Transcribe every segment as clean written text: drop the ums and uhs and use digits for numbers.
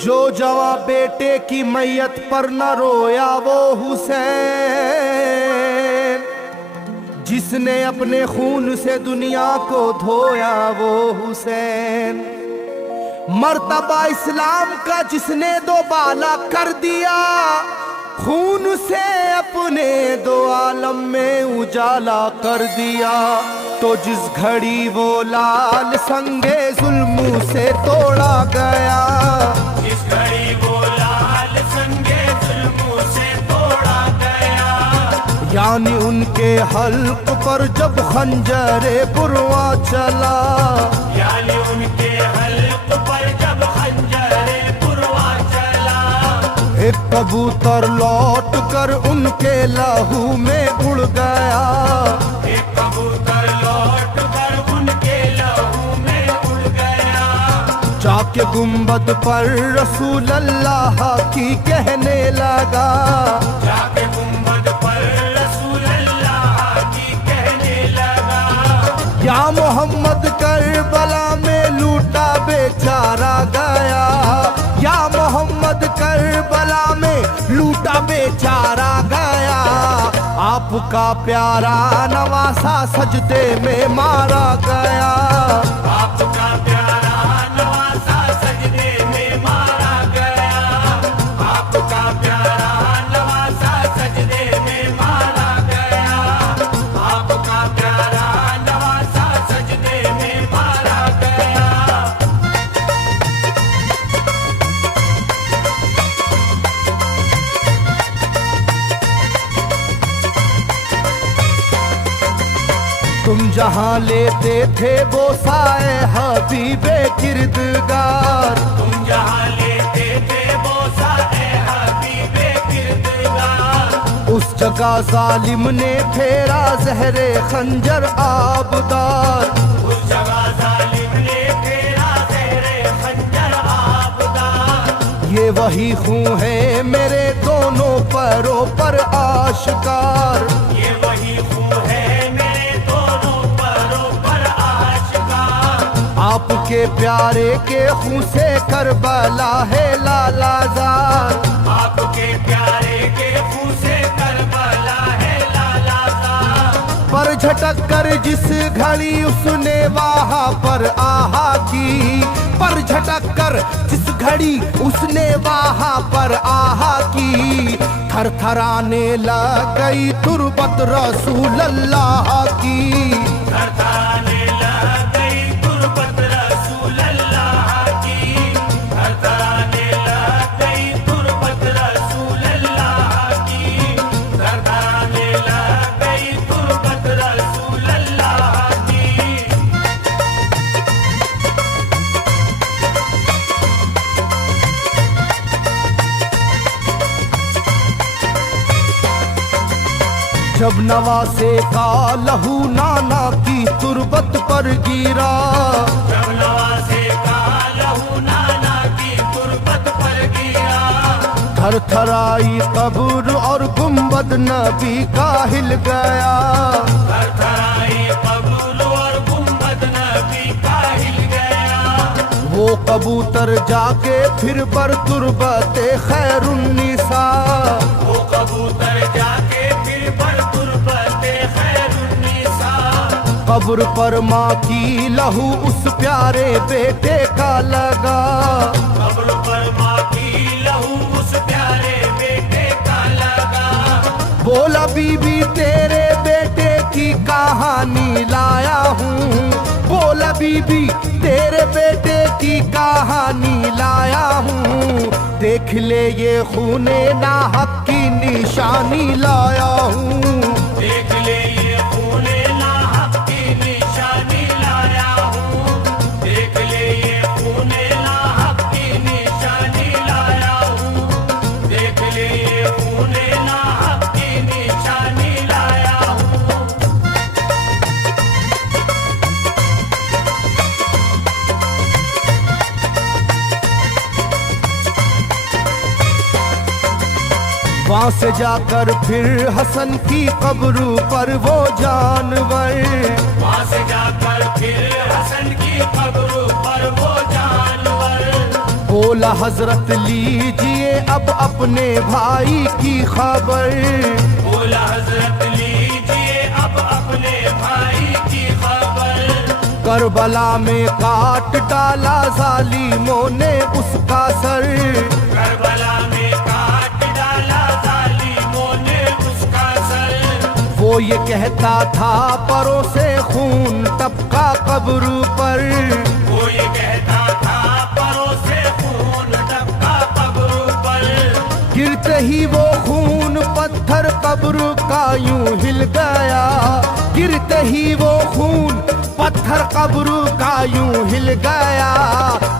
जो जवां बेटे की मैयत पर न रोया वो हुसैन, जिसने अपने खून से दुनिया को धोया वो हुसैन। मर्तबा इस्लाम का जिसने दोबाला कर दिया, खून से अपने दो आलम में उजाला कर दिया। तो जिस घड़ी वो लाल संगे जुल्म से तोड़ा गया, जिस घड़ी वो लाल संगे जुल्म से तोड़ा गया, यानी उनके हल्क पर जब खंजरे पुरवा चला, यानी उनके हल्क पर जब खंजरे पुरवा चला। एक कबूतर लौट कर उनके लहू में उड़ गया, एक कबूतर लौट कर उनके लहू में उड़ गया। जाके गुंबद पर रसूल अल्लाह की कहने लगा, जाके गुंबद पर रसूल अल्लाह की कहने लगा। या मोहम्मद करबला में लूटा बेचारा गया, या मोहम्मद करबला में लूटा बेचारा गया। आपका प्यारा नवासा सजदे में मारा गया, आपका प्यारा नवासा सजदे में मारा गया। आपका प्यारा नवासा सजदे में मारा गया। आपका प्यारा नवासा सजदे में मारा गया। तुम जहाँ लेते थे वो साए हबीबे किरदगार, तुम जहाँ लेते थे वो साए हबीबे किरदगार, उस जगह जालिम ने फेरा जहरे खंजर आबदार। उस जगह जालिम ने फेरा ज़हरे खंजर आबदार। ये वही खून है मेरे दोनों पैरों पर आश्कार, ये वही खून है मेरे दोनों पैरों पर आशिकार। आपके प्यारे के खून से करबला है लालाजार। आपके प्यारे के खून से करबला है लालाजार। पर झटक कर जिस घड़ी उसने वहाँ पर आहा की, पर झटक कर जिस घड़ी उसने वहाँ पर आहा की, थरथराने लग गई तुरबत रसूल अल्लाह की। थरथराने लग गई तुरबत रसूल अल्लाह की। थरथराने लग गई तुरबत रसूल अल्लाह की। थरथराने लग गई तुरबत रसूल अल्लाह की। जब नवासे का लहू नाना की तुरबत पर गिरा, जब नवासे का लहू नाना की तुरबत पर गिरा, थरथराई कब्र और गुंबद नबी का हिल गया। थरथराई कब्र और गुंबद नबी का हिल गया। वो कबूतर जाके फिर पर तुरबते खैरुन्निसा, वो कबूतर जाके फिर पर तुरबते खैरुन्निसा। कब्र पर माँ की लहू उस प्यारे बेटे का लगा। कब्र पर माँ की लहू उस प्यारे बेटे का लगा। बोला बीबी तेरे बेटे की कहानी लाया हूँ, बोला बीबी तेरे बेटे की कहानी लाया हूँ। देख ले ये खूने नाहक की निशानी लाया हूँ। देख ले ये खूने नाहक की निशानी लाया हूँ। देख ले ये खूने नाहक की निशानी लाया हूँ। देख ले ये खूने नाहक की निशानी लाया हूँ। वहाँ से जाकर फिर हसन की कब्र पर वो जानवर, वहाँ से जाकर फिर हसन की कब्र पर वो जानवर बोला हजरत लीजिए अब अपने भाई की खबर। बोला हजरत लीजिए अब अपने भाई की खबर। करबला में काट डाला जालिमों ने उसका सर। करबला में काट डाला जालिमों ने उसका सर। वो ये कहता था परों से खून टपका कब्र पर। वो ये कहता था परों से खून टपका कब्र पर। गिरते ही वो खून पत्थर कब्र का यूं हिल गया। गिरते ही वो खून पत्थर कब्र का यूं हिल गया।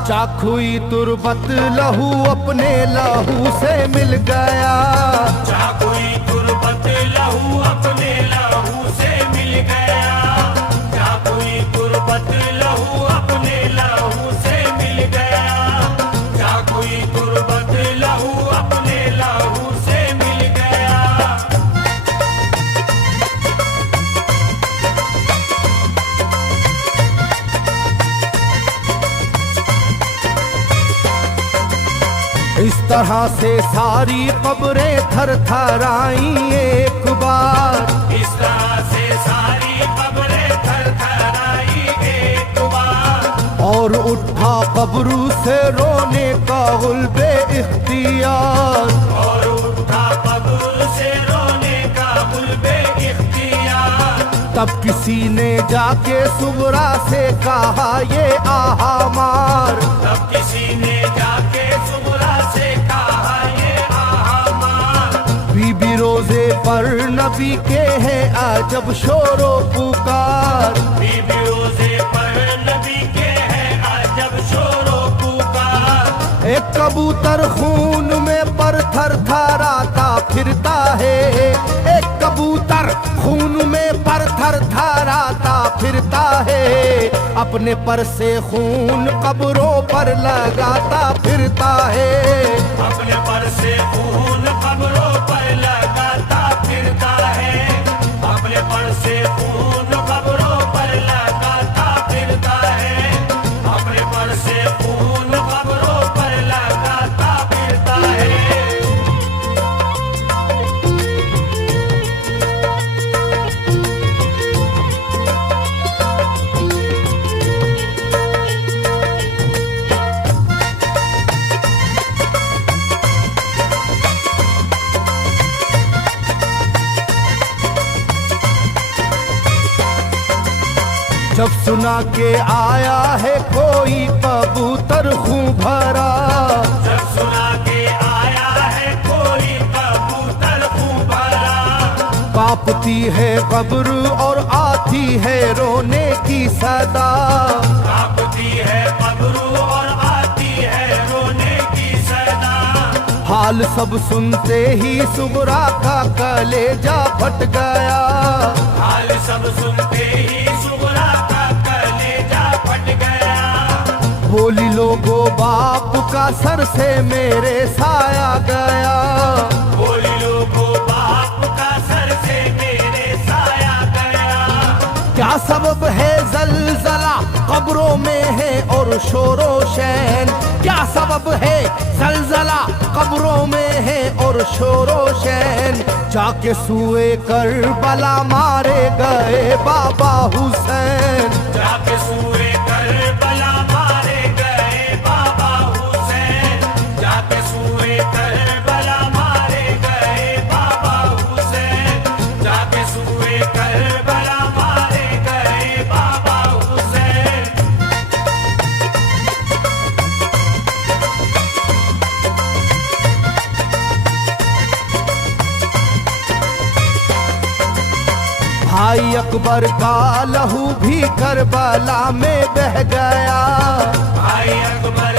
चाखुई तुरबत लहू अपने लहू से मिल गया। चाकुई तुरबत लहू अपने लहू से मिल गया। चाकुई तुरबत लहू अपने लहू से मिल गया। चाकुई तुरबत लहू अपने लहू से मिल गया। इस तरह से सारी कब्रें थर थराई एक बार। इस तरह से सारी कब्रें थर थराई एक बार। और उठा कब्र से रोने का गुल्बे इख्तियार। और उठा कब्र से रोने का गुल्बे इख्तियार। तब किसी ने जाके सुगरा से कहा ये आहा मार। तब किसी ने जाके सुगरा से कहा ये आहा मार। बीबी रोजे पर नबी के हैं अजब शोरो पुकार। बीबी रोजे पर नबी के हैं अजब शोरो पुकार। एक कबूतर खून में पर थर थराता फिरता है। एक कबूतर खून में पर थर थराता फिरता है। अपने पर से खून कब्रों पर लगाता फिरता है। अपने पर से खून कब्रों पर लगाता फिरता है। अपने पर से खून कब्रों पर लगाता फिरता है। अपने पर से खून कब्रों पर लगाता फिरता है। जब सुना के आया है कोई कबूतर खूं भरा। जब सुना के आया है कोई कबूतर खूं भरा। कांपती है कब्र और आती है रोने की सदा। कांपती है कब्र और आती है रोने की सदा। हाल सब सुनते ही सुगरा का कलेजा फट गया। हाल सब सुनते ही सुगरा का कलेजा फट गया। बोली लोगो बाप का सर से मेरे साया गया। बोली लोगो बाप का सर से मेरे साया गया। क्या सबब है जलजला कब्रों में है और शोरो शैन। क्या सबब है जलजला कब्रों में है और शोरो शैन। जाके सुए करबला मारे गए बाबा हुसैन। जाके सूए करबला मारे गए बाबा हुसैन। जाके सूए करबला मारे गए बाबा हुसैन। जाके सूए करबला मारे गए बाबा हुसैन। भाई अकबर का लहू भी करबला में बह गया। भाई अकबर